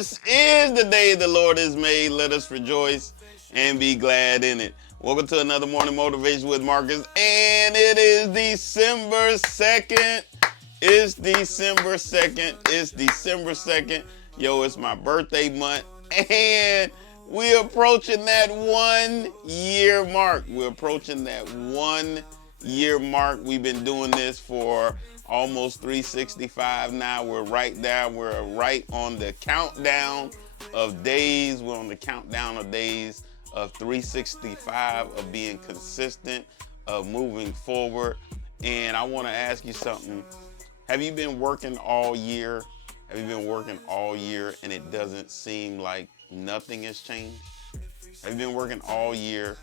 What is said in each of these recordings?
This is the day the Lord has made. Let us rejoice and be glad in it. Welcome to another morning motivation with Marcus, and it is December 2nd. It's December 2nd. It's December 2nd. Yo, it's my birthday month, and we're approaching that 1 year mark. We're approaching that 1 year mark. We've been doing this for almost 365 now. We're right on the countdown of days. We're on the countdown of days of 365, of being consistent, of moving forward. And I want to ask you something. Have you been working all year? Have you been working all year and it doesn't seem like nothing has changed? Have you been working all year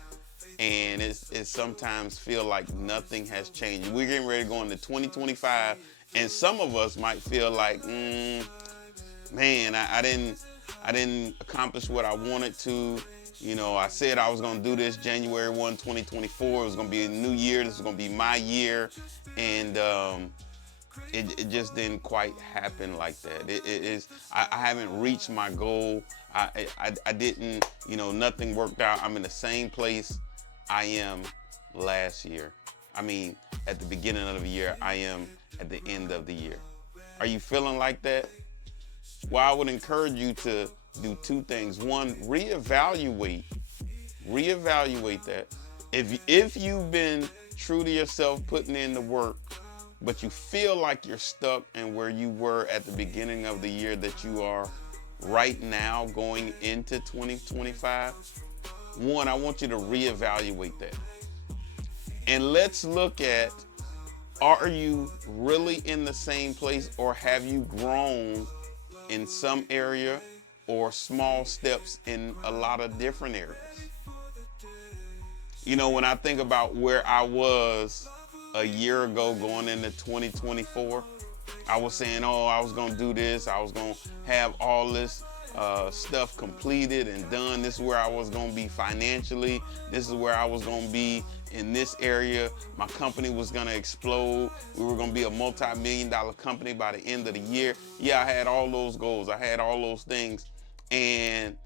and it sometimes feel like nothing has changed? We're getting ready to go into 2025, and some of us might feel like, man, I didn't accomplish what I wanted to. You know, I said I was going to do this January 1, 2024. It was going to be a new year. This is going to be my year. And it just didn't quite happen like that. I haven't reached my goal. I didn't, nothing worked out. I'm in the same place I am last year. I mean, at the beginning of the year, I am at the end of the year. Are you feeling like that? Well, I would encourage you to do two things. One, reevaluate that. If you've been true to yourself, putting in the work, but you feel like you're stuck in where you were at the beginning of the year, that you are right now going into 2025, one, I want you to reevaluate that. And let's look at, are you really in the same place, or have you grown in some area, or small steps in a lot of different areas? When I think about where I was a year ago going into 2024, I was saying, I was going to do this. I was going to have all this stuff completed and done. This is where I was going to be financially. This is where I was going to be in this area. My company was going to explode. We were going to be a multi-million-dollar company by the end of the year. Yeah, I had all those goals. I had all those things. And,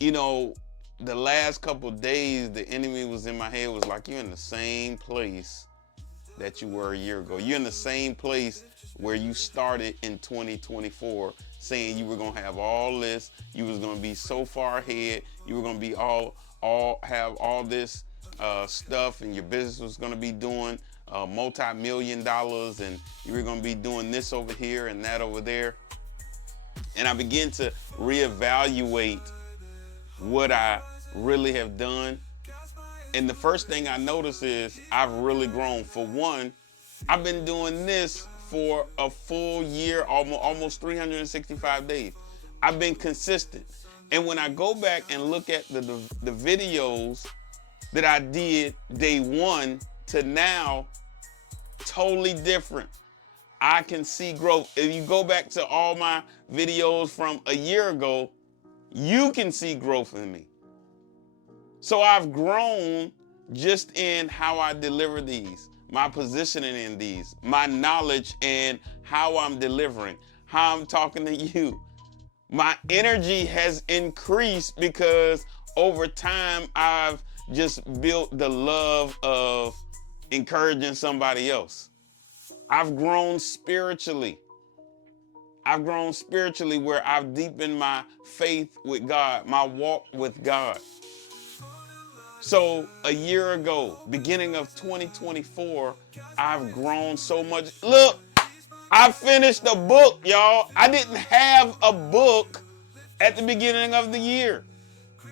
the last couple of days, the enemy was in my head, was like, you're in the same place that you were a year ago. You're in the same place where you started in 2024, saying you were going to have all this. You was going to be so far ahead. You were going to be have all this stuff, and your business was going to be doing multi-million dollars, and you were going to be doing this over here and that over there. And I began to reevaluate what I really have done. And the first thing I noticed is I've really grown. For one, I've been doing this for a full year, almost 365 days. I've been consistent. And when I go back and look at the videos that I did day one to now, totally different. I can see growth. If you go back to all my videos from a year ago, you can see growth in me. So I've grown just in how I deliver these, my positioning in these, my knowledge, and how I'm delivering, how I'm talking to you. My energy has increased because over time I've just built the love of encouraging somebody else. I've grown spiritually. Where I've deepened my faith with God, my walk with God. So a year ago, beginning of 2024, I've grown so much. Look, I finished a book, y'all. I didn't have a book at the beginning of the year.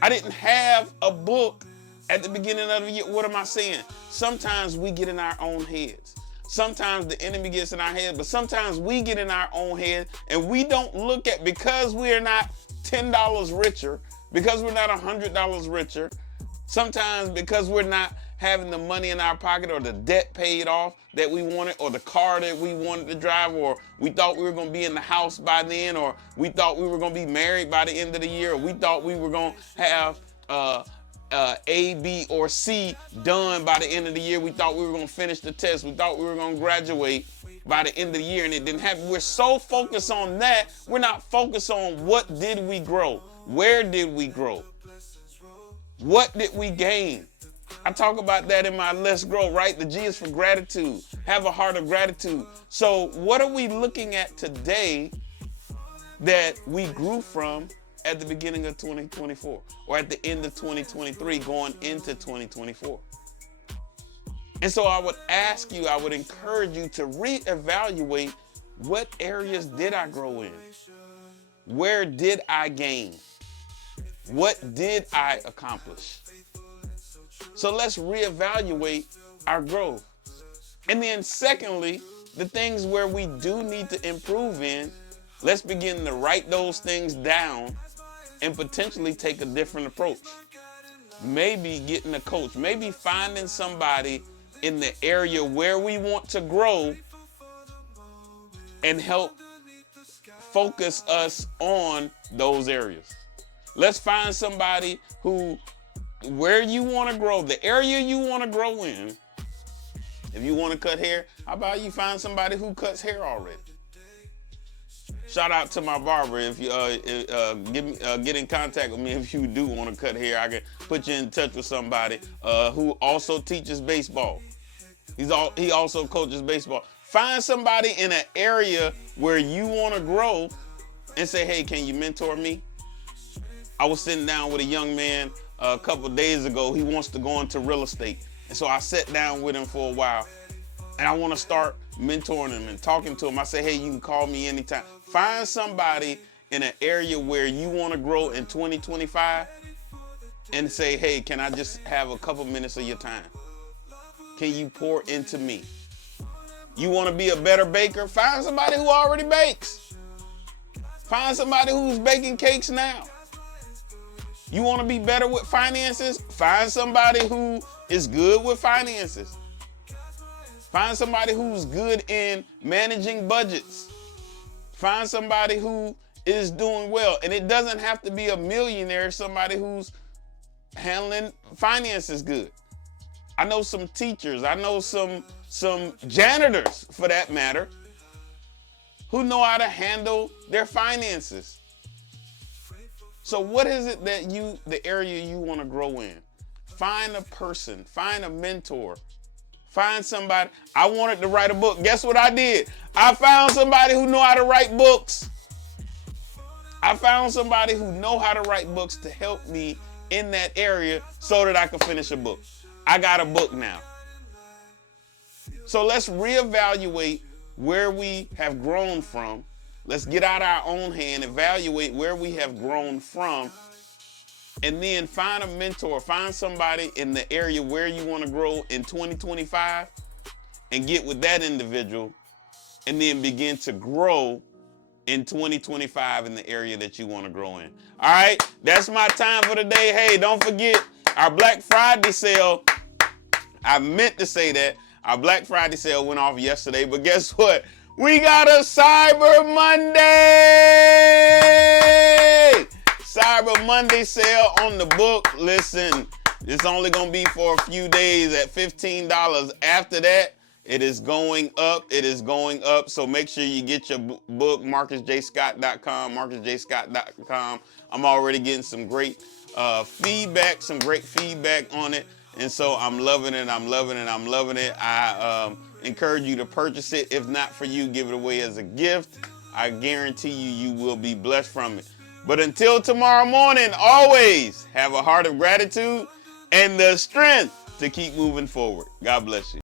I didn't have a book at the beginning of the year. What am I saying? Sometimes we get in our own heads. Sometimes the enemy gets in our head, but sometimes we get in our own head and we don't look at, because we're not $10 richer, because we're not $100 richer, sometimes because we're not having the money in our pocket, or the debt paid off that we wanted, or the car that we wanted to drive, or we thought we were going to be in the house by then, or we thought we were going to be married by the end of the year, or we thought we were going to have A, B, or C done by the end of the year. We thought we were going to finish the test. We thought we were going to graduate. by the end of the year and it didn't happen. We're so focused on that, we're not focused on what did we grow? Where did we grow? What did we gain? I talk about that in my Let's Grow, right? The G is for gratitude. Have a heart of gratitude. So what are we looking at today that we grew from at the beginning of 2024 or at the end of 2023 going into 2024? And so I would ask you, I would encourage you to reevaluate, what areas did I grow in? Where did I gain? What did I accomplish? So let's reevaluate our growth. And then secondly, the things where we do need to improve in, let's begin to write those things down and potentially take a different approach. Maybe getting a coach, maybe finding somebody in the area where we want to grow and help focus us on those areas. Let's find somebody who, where you want to grow, the area you want to grow in. If you want to cut hair, how about you find somebody who cuts hair already? Shout out to my barber. If you get in contact with me if you do want to cut hair, I can put you in touch with somebody who also teaches baseball. He also coaches baseball. Find somebody in an area where you want to grow and say, hey, can you mentor me? I was sitting down with a young man a couple days ago. He wants to go into real estate. And so I sat down with him for a while and I want to start mentoring him and talking to him. I say, hey, you can call me anytime. Find somebody in an area where you want to grow in 2025 and say, hey, can I just have a couple minutes of your time? Can you pour into me? You want to be a better baker? Find somebody who already bakes. Find somebody who's baking cakes now. You want to be better with finances? Find somebody who is good with finances. Find somebody who's good in managing budgets. Find somebody who is doing well. And it doesn't have to be a millionaire, somebody who's handling finances good. I know some teachers, I know some janitors for that matter, who know how to handle their finances. So what is it that the area you want to grow in? Find a person, find a mentor, find somebody. I wanted to write a book. Guess what I did? I found somebody who know how to write books. I found somebody who know how to write books to help me in that area so that I could finish a book. I got a book now. So let's reevaluate where we have grown from. Let's get out our own hand, evaluate where we have grown from, and then find a mentor, find somebody in the area where you want to grow in 2025 and get with that individual and then begin to grow in 2025 in the area that you want to grow in. All right, that's my time for today. Hey, don't forget our Black Friday sale. I meant to say that. Our Black Friday sale went off yesterday, but guess what? We got a Cyber Monday! Cyber Monday sale on the book. Listen, it's only going to be for a few days at $15. After that, it is going up. It is going up. So make sure you get your book, marcusjscott.com, marcusjscott.com. I'm already getting some great feedback on it. And so I'm loving it. I'm loving it. I'm loving it. I encourage you to purchase it. If not for you, give it away as a gift. I guarantee you will be blessed from it. But until tomorrow morning, always have a heart of gratitude and the strength to keep moving forward. God bless you.